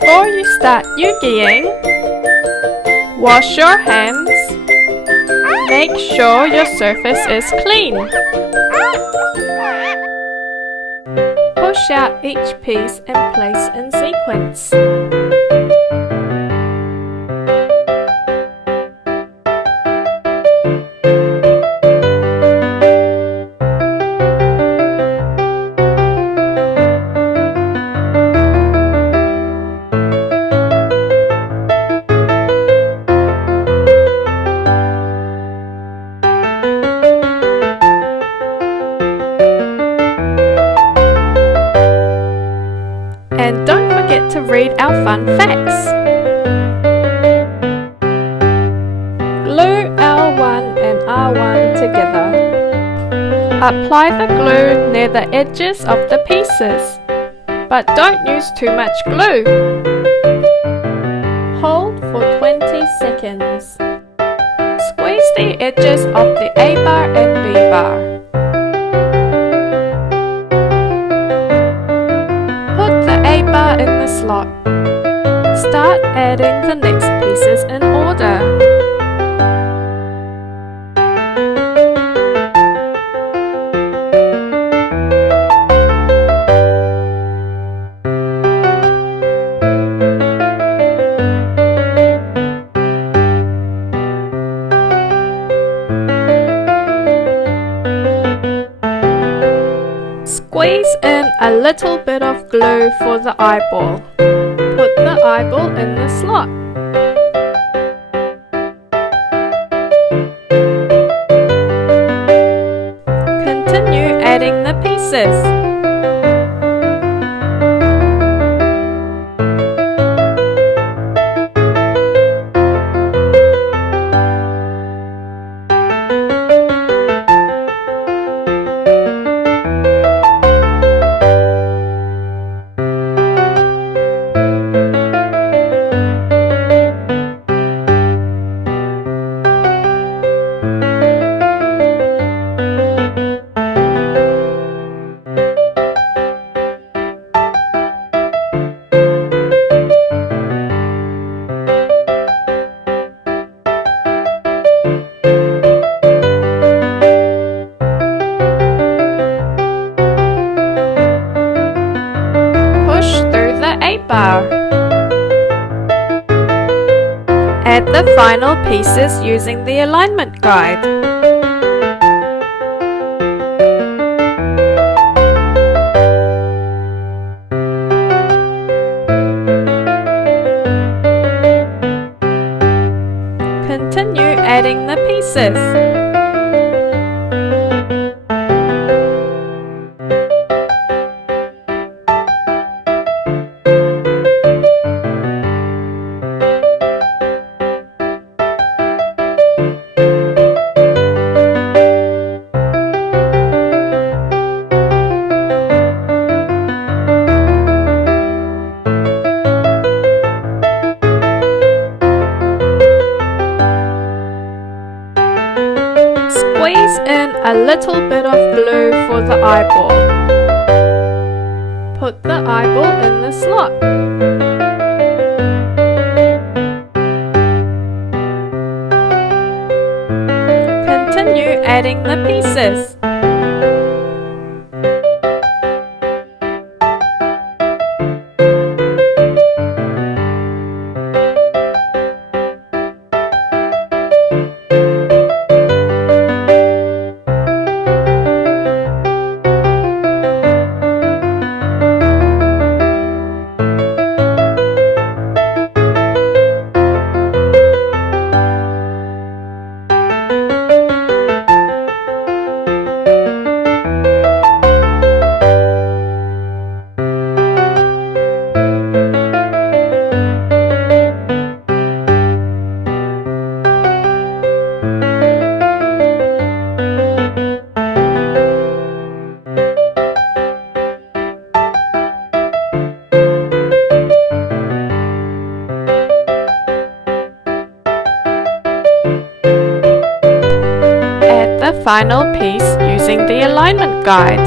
Before you start Eugying, wash your hands. Make sure your surface is clean. Push out each piece and place in sequence. And don't forget to read our fun facts. Glue L1 and R1 together. Apply the glue near the edges of the pieces, but don't use too much glue. Hold for 20 seconds. Squeeze the edges of the A bar and B bar. A bar in the slot. Start adding the next pieces in order. Squeeze in a little bit of glue for the eyeball. Put the eyeball in the slot. Continue adding the pieces. Bar. Add the final pieces using the alignment guide. Continue adding the pieces. Squeeze in a little bit of glue for the eyeball. Put the eyeball in the slot. Continue adding the pieces. the final piece using the alignment guide.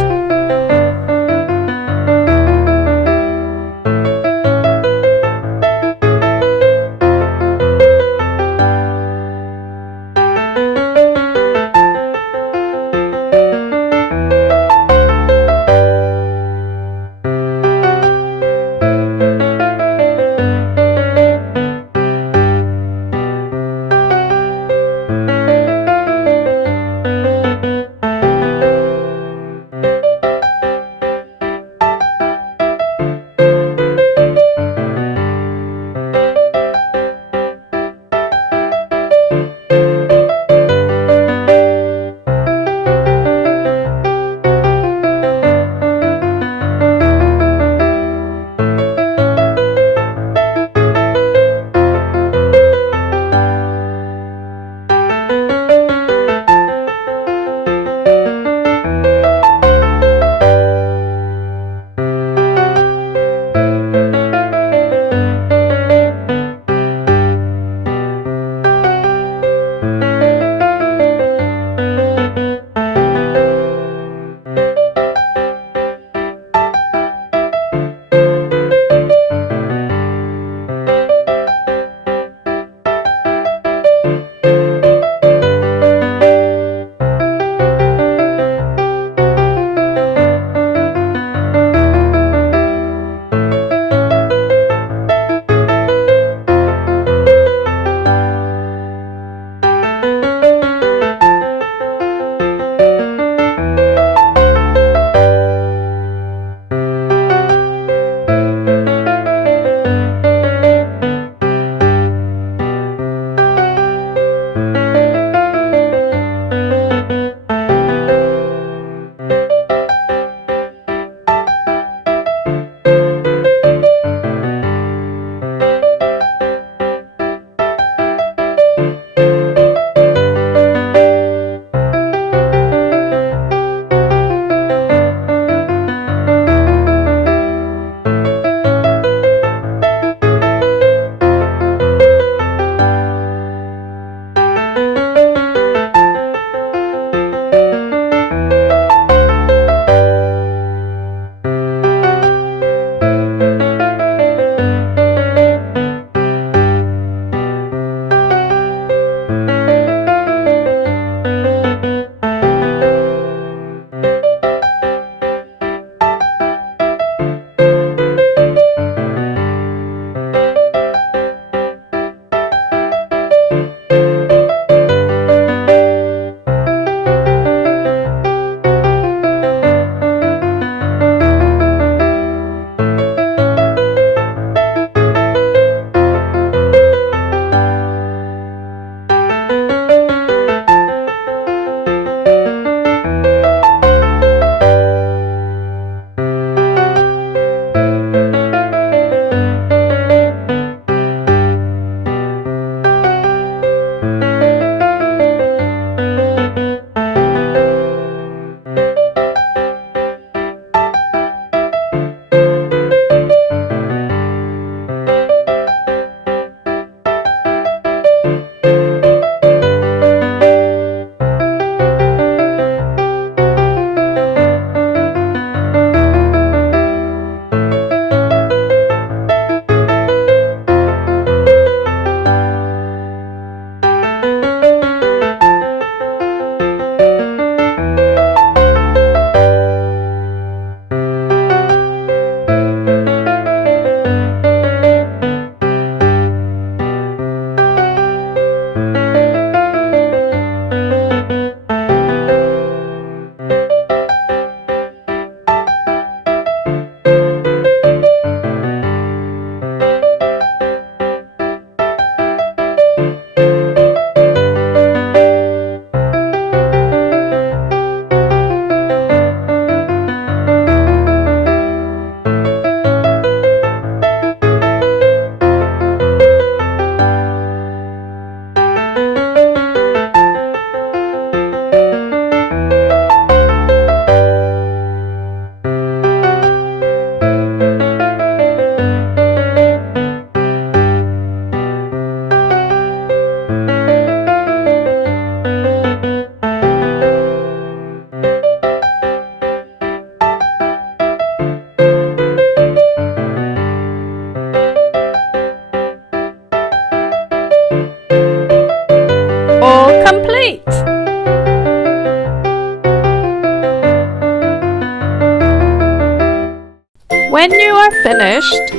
When you are finished,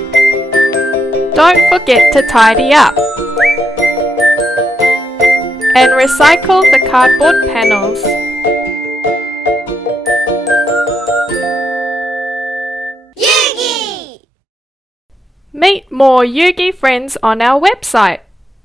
don't forget to tidy up and recycle the cardboard panels. Eugy! Meet more Eugy friends on our website.